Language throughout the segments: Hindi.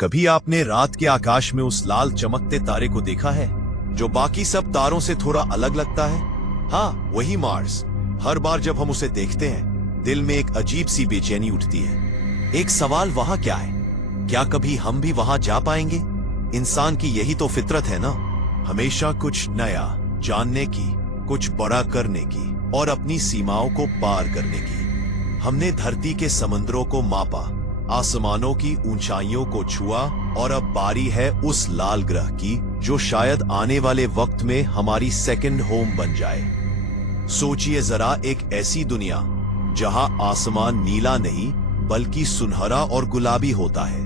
कभी आपने रात के आकाश में उस लाल चमकते तारे को देखा है जो बाकी सब तारों से थोड़ा अलग लगता है? हाँ, वही मार्स। हर बार जब हम उसे देखते हैं, दिल में एक अजीब सी बेचैनी उठती है। एक सवाल, वहां क्या है? क्या कभी हम भी वहां जा पाएंगे? इंसान की यही तो फितरत है ना, हमेशा कुछ नया जानने की, कुछ बड़ा करने की और अपनी सीमाओं को पार करने की। हमने धरती के समंदरों को मापा, आसमानों की ऊंचाइयों को छुआ और अब बारी है उस लाल ग्रह की जो शायद आने वाले वक्त में हमारी सेकंड होम बन जाए। सोचिए जरा, एक ऐसी दुनिया जहां आसमान नीला नहीं बल्कि सुनहरा और गुलाबी होता है,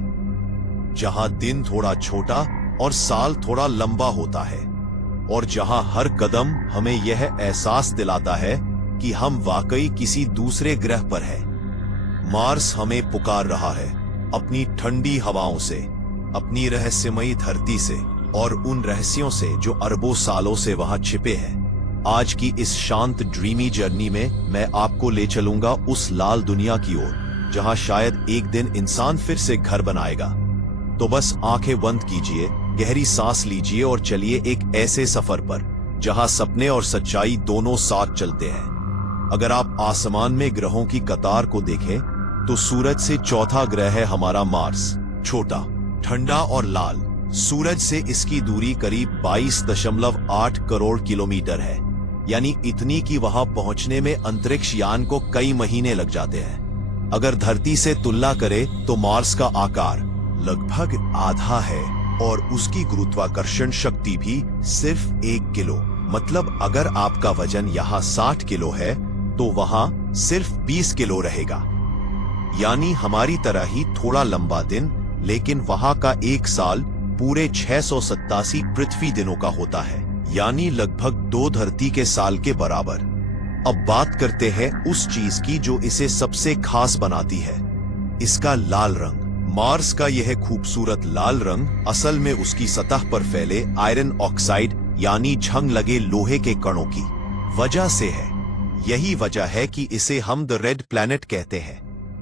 जहां दिन थोड़ा छोटा और साल थोड़ा लंबा होता है, और जहां हर कदम हमें यह एहसास दिलाता है कि हम वाकई किसी दूसरे ग्रह पर हैं। मार्स हमें पुकार रहा है, अपनी ठंडी हवाओं से, अपनी रहस्यमयी धरती से और उन रहस्यों से जो अरबों सालों से वहां छिपे हैं। आज की इस शांत ड्रीमी जर्नी में मैं आपको ले चलूंगा उस लाल दुनिया की ओर जहां शायद एक दिन इंसान फिर से घर बनाएगा। तो बस आंखें बंद कीजिए, गहरी सांस लीजिए और चलिए एक ऐसे सफर पर जहां सपने और सच्चाई दोनों साथ चलते हैं। अगर आप आसमान में ग्रहों की कतार को देखें तो सूरज से चौथा ग्रह है हमारा मार्स। छोटा, ठंडा और लाल। सूरज से इसकी दूरी करीब 22.8 करोड़ किलोमीटर है, यानी इतनी कि वहां पहुंचने में अंतरिक्ष यान को कई महीने लग जाते हैं। अगर धरती से तुलना करें तो मार्स का आकार लगभग आधा है और उसकी गुरुत्वाकर्षण शक्ति भी सिर्फ 1 किलो। मतलब अगर आपका वजन यहाँ 60 किलो है तो वहां सिर्फ 20 किलो रहेगा। यानी हमारी तरह ही थोड़ा लंबा दिन, लेकिन वहां का एक साल पूरे 687 पृथ्वी दिनों का होता है, यानी लगभग 2 धरती के साल के बराबर। अब बात करते हैं उस चीज की जो इसे सबसे खास बनाती है, इसका लाल रंग। मार्स का यह खूबसूरत लाल रंग असल में उसकी सतह पर फैले आयरन ऑक्साइड यानी झंग लगे लोहे के कणों की वजह से है। यही वजह है कि इसे हम द रेड प्लैनेट कहते हैं।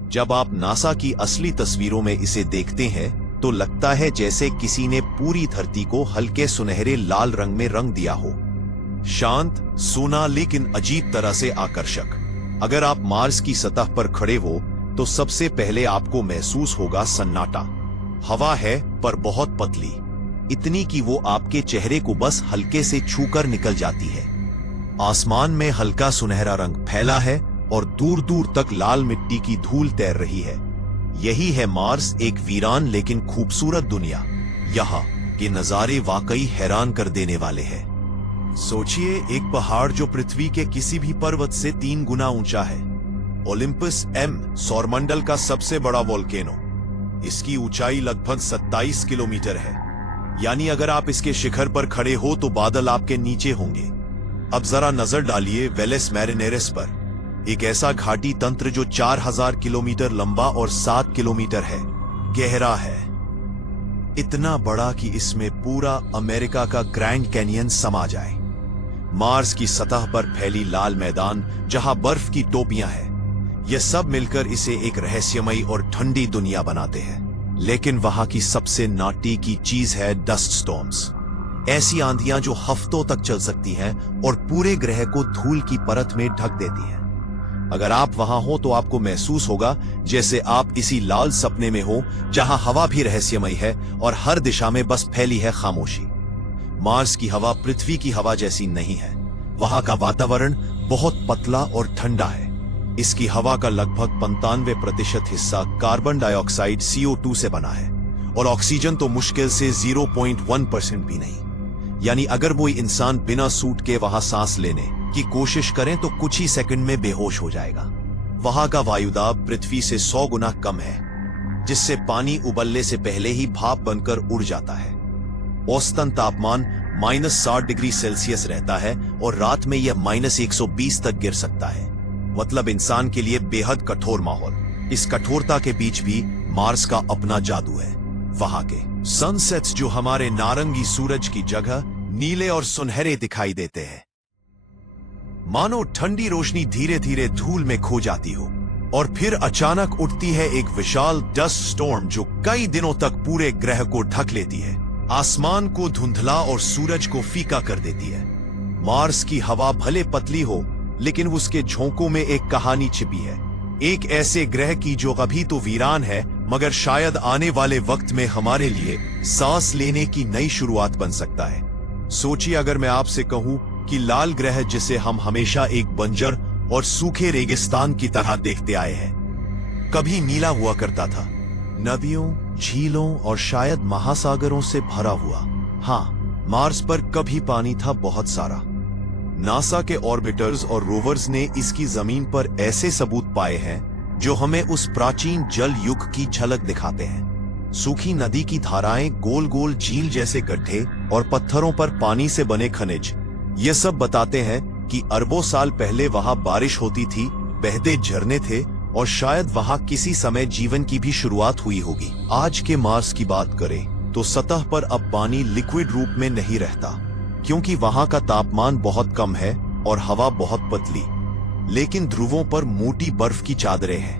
जब आप नासा की असली तस्वीरों में इसे देखते हैं तो लगता है जैसे किसी ने पूरी धरती को हल्के सुनहरे लाल रंग में रंग दिया हो। शांत, सूना लेकिन अजीब तरह से आकर्षक। अगर आप मार्स की सतह पर खड़े हो तो सबसे पहले आपको महसूस होगा सन्नाटा। हवा है पर बहुत पतली, इतनी कि वो आपके चेहरे को बस हल्के से छूकर निकल जाती है। आसमान में हल्का सुनहरा रंग फैला है और दूर दूर तक लाल मिट्टी की धूल तैर रही है। यही है मार्स, एक वीरान लेकिन खूबसूरत दुनिया। यहाँ के नजारे वाकई हैरान कर देने वाले हैं। सोचिए, एक पहाड़ जो पृथ्वी के किसी भी पर्वत से 3 गुना ऊंचा है। ओलिम्पस एम, सौरमंडल का सबसे बड़ा वोल्केनो। इसकी ऊंचाई लगभग 27 किलोमीटर है, यानी अगर आप इसके शिखर पर खड़े हो तो बादल आपके नीचे होंगे। अब जरा नजर डालिए वेलेस मैरिनेरिस पर, एक ऐसा घाटी तंत्र जो 4000 किलोमीटर लंबा और 7 किलोमीटर है गहरा है। इतना बड़ा कि इसमें पूरा अमेरिका का ग्रैंड कैनियन समा जाए। मार्स की सतह पर फैली लाल मैदान जहां बर्फ की टोपियां हैं, ये सब मिलकर इसे एक रहस्यमयी और ठंडी दुनिया बनाते हैं। लेकिन वहां की सबसे नाटी की चीज है डस्ट स्टॉर्म्स। ऐसी आंधियां जो हफ्तों तक चल सकती हैं और पूरे ग्रह को धूल की परत में ढक देती हैं। अगर आप वहां हो तो आपको महसूस होगा जैसे आप इसी लाल सपने में हो जहां हवा भी रहस्यमयी है और हर दिशा में बस फैली है खामोशी। मार्स की हवा पृथ्वी की हवा जैसी नहीं है। वहां का वातावरण बहुत पतला और ठंडा है। इसकी हवा का लगभग 95% हिस्सा कार्बन डाइऑक्साइड CO2 से बना है और ऑक्सीजन तो मुश्किल से 0.1% भी नहीं। यानी अगर कोई इंसान बिना सूट के वहां सांस लेने की कोशिश करें तो कुछ ही सेकंड में बेहोश हो जाएगा। वहां का वायुदाब पृथ्वी से 100 गुना कम है, जिससे पानी उबलने से पहले ही भाप बनकर उड़ जाता है। औसतन तापमान -60 डिग्री सेल्सियस रहता है और रात में यह -120 तक गिर सकता है। मतलब इंसान के लिए बेहद कठोर माहौल। इस कठोरता के बीच भी मार्स का अपना जादू है। वहां के सनसेट्स जो हमारे नारंगी सूरज की जगह नीले और सुनहरे दिखाई देते हैं, मानो ठंडी रोशनी धीरे धीरे धूल में खो जाती हो। और फिर अचानक उठती है एक विशाल डस्ट स्टॉर्म जो कई दिनों तक पूरे ग्रह को ढक लेती है, आसमान को धुंधला और सूरज को फीका कर देती है। मार्स की हवा भले पतली हो, लेकिन उसके झोंकों में एक कहानी छिपी है, एक ऐसे ग्रह की जो अभी तो वीरान है, मगर शायद आने वाले वक्त में हमारे लिए सांस लेने की नई शुरुआत बन सकता है। सोचिए अगर मैं आपसे कहूं कि लाल ग्रह जिसे हम हमेशा एक बंजर और सूखे रेगिस्तान की तरह देखते आए हैं, कभी नीला हुआ करता था, नदियों, झीलों और शायद महासागरों से भरा हुआ। हाँ, मार्स पर कभी पानी था, बहुत सारा। नासा के ऑर्बिटर्स और रोवर्स ने इसकी जमीन पर ऐसे सबूत पाए हैं जो हमें उस प्राचीन जल युग की झलक दिखाते हैं। सूखी नदी की धाराएं, गोल गोल झील जैसे गड्ढे और पत्थरों पर पानी से बने खनिज, ये सब बताते हैं कि अरबों साल पहले वहां बारिश होती थी, बहते झरने थे और शायद वहां किसी समय जीवन की भी शुरुआत हुई होगी। आज के मार्स की बात करें तो सतह पर अब पानी लिक्विड रूप में नहीं रहता, क्योंकि वहां का तापमान बहुत कम है और हवा बहुत पतली, लेकिन ध्रुवों पर मोटी बर्फ की चादरें हैं।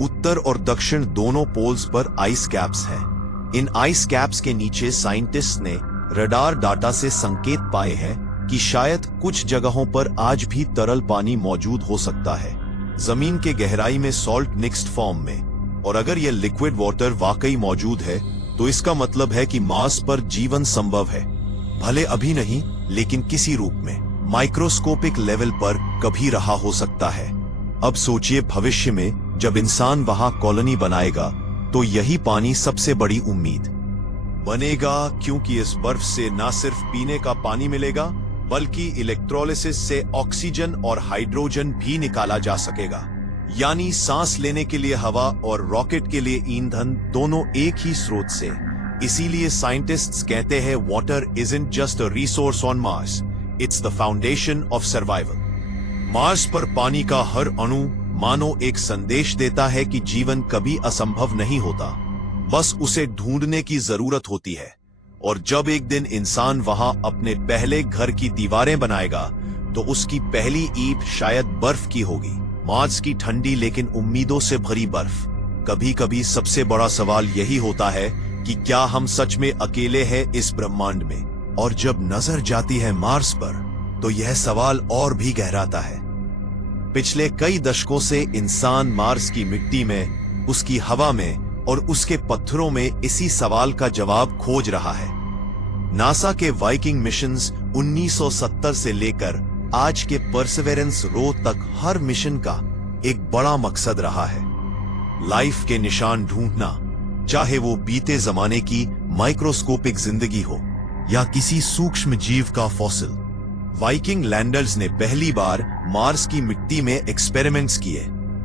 उत्तर और दक्षिण दोनों पोल्स पर आइस कैप्स हैं। इन आइस कैप्स के नीचे साइंटिस्ट ने रडार डाटा से संकेत पाए हैं कि शायद कुछ जगहों पर आज भी तरल पानी मौजूद हो सकता है, जमीन के गहराई में सॉल्ट मिक्स्ड फॉर्म में। और अगर यह लिक्विड वाटर वाकई मौजूद है तो इसका मतलब है कि मार्स पर जीवन संभव है, भले अभी नहीं, लेकिन किसी रूप में, माइक्रोस्कोपिक लेवल पर कभी रहा हो सकता है। अब सोचिए भविष्य में जब इंसान वहां कॉलोनी बनाएगा तो यही पानी सबसे बड़ी उम्मीद बनेगा, क्योंकि इस बर्फ से न सिर्फ पीने का पानी मिलेगा बल्कि इलेक्ट्रोलिसिस से ऑक्सीजन और हाइड्रोजन भी निकाला जा सकेगा। यानी सांस लेने के लिए हवा और रॉकेट के लिए ईंधन दोनों एक ही स्रोत से। इसीलिए साइंटिस्ट्स कहते हैं water isn't just a resource on Mars, it's the foundation of survival। Mars पर पानी का हर अणु मानो एक संदेश देता है कि जीवन कभी असंभव नहीं होता, बस उसे ढूंढने की जरूरत होती है। और जब एक दिन इंसान वहां अपने पहले घर की दीवारें बनाएगा तो उसकी पहली ईंट शायद बर्फ की होगी, मार्स की ठंडी लेकिन उम्मीदों से भरी बर्फ। कभी कभी सबसे बड़ा सवाल यही होता है कि क्या हम सच में अकेले हैं इस ब्रह्मांड में? और जब नजर जाती है मार्स पर तो यह सवाल और भी गहराता है। पिछले कई दशकों से इंसान मार्स की मिट्टी में, उसकी हवा में और उसके पत्थरों में इसी सवाल का जवाब खोज रहा है। नासा के वाइकिंग मिशंस 1970 से लेकर आज के परसेवेरेंस रोव तक हर मिशन का एक बड़ा मकसद रहा है, लाइफ के निशान ढूंढना, चाहे वो बीते जमाने की माइक्रोस्कोपिक जिंदगी हो या किसी सूक्ष्म जीव का फॉसिल। वाइकिंग लैंडर्स ने पहली बार मार्स की मिट्टी में एक्सपेरिमेंट्स किए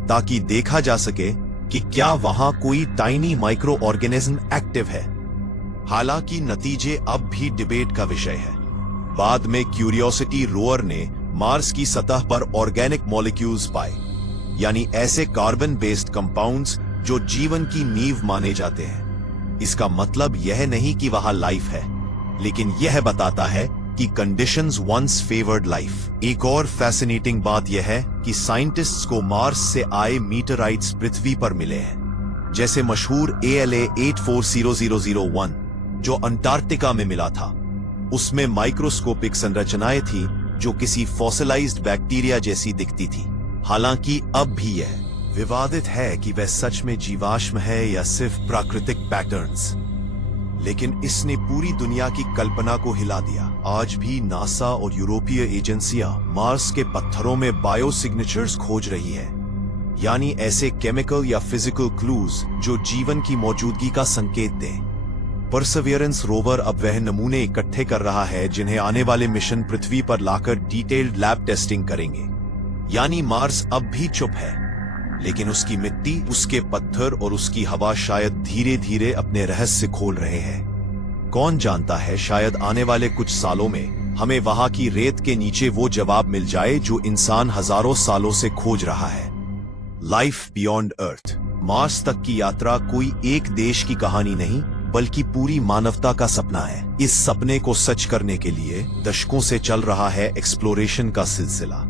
ताकि देखा जा सके कि क्या वहां कोई टाइनी माइक्रो ऑर्गेनिज्म एक्टिव है। हालांकि नतीजे अब भी डिबेट का विषय है। बाद में क्यूरियोसिटी रोवर ने मार्स की सतह पर ऑर्गेनिक मॉलिक्यूल्स पाए, यानी ऐसे कार्बन बेस्ड कंपाउंड्स जो जीवन की नींव माने जाते हैं। इसका मतलब यह नहीं कि वहां लाइफ है, लेकिन यह बताता है कि कंडीशंस वंस फेवर्ड लाइफ। एक और फैसिनेटिंग बात यह है कि साइंटिस्ट्स को मार्स से आए मीटराइट्स पृथ्वी पर मिले हैं, जैसे मशहूर ALA 840001 जो अंटार्कटिका में मिला था। उसमें माइक्रोस्कोपिक संरचनाएं थी जो किसी फॉसिलाइज्ड बैक्टीरिया जैसी दिखती थी। हालांकि अब भी यह विवादित है कि वह सच में जीवाश्म है या सिर्फ प्राकृतिक पैटर्न्स, लेकिन इसने पूरी दुनिया की कल्पना को हिला दिया। आज भी नासा और यूरोपीय एजेंसियां मार्स के पत्थरों में बायो सिग्नेचर्स खोज रही है, यानी ऐसे केमिकल या फिजिकल क्लूज जो जीवन की मौजूदगी का संकेत दें। परसेवरेंस रोवर अब वह नमूने इकट्ठे कर रहा है जिन्हें आने वाले मिशन पृथ्वी पर लाकर डिटेल्ड लैब टेस्टिंग करेंगे। यानी मार्स अब भी चुप है, लेकिन उसकी मिट्टी, उसके पत्थर और उसकी हवा शायद धीरे धीरे अपने रहस्य खोल रहे हैं। कौन जानता है, शायद आने वाले कुछ सालों में हमें वहां की रेत के नीचे वो जवाब मिल जाए जो इंसान हजारों सालों से खोज रहा है। लाइफ बियॉन्ड अर्थ। मार्स तक की यात्रा कोई एक देश की कहानी नहीं, बल्कि पूरी मानवता का सपना है। इस सपने को सच करने के लिए दशकों से चल रहा है एक्सप्लोरेशन का सिलसिला।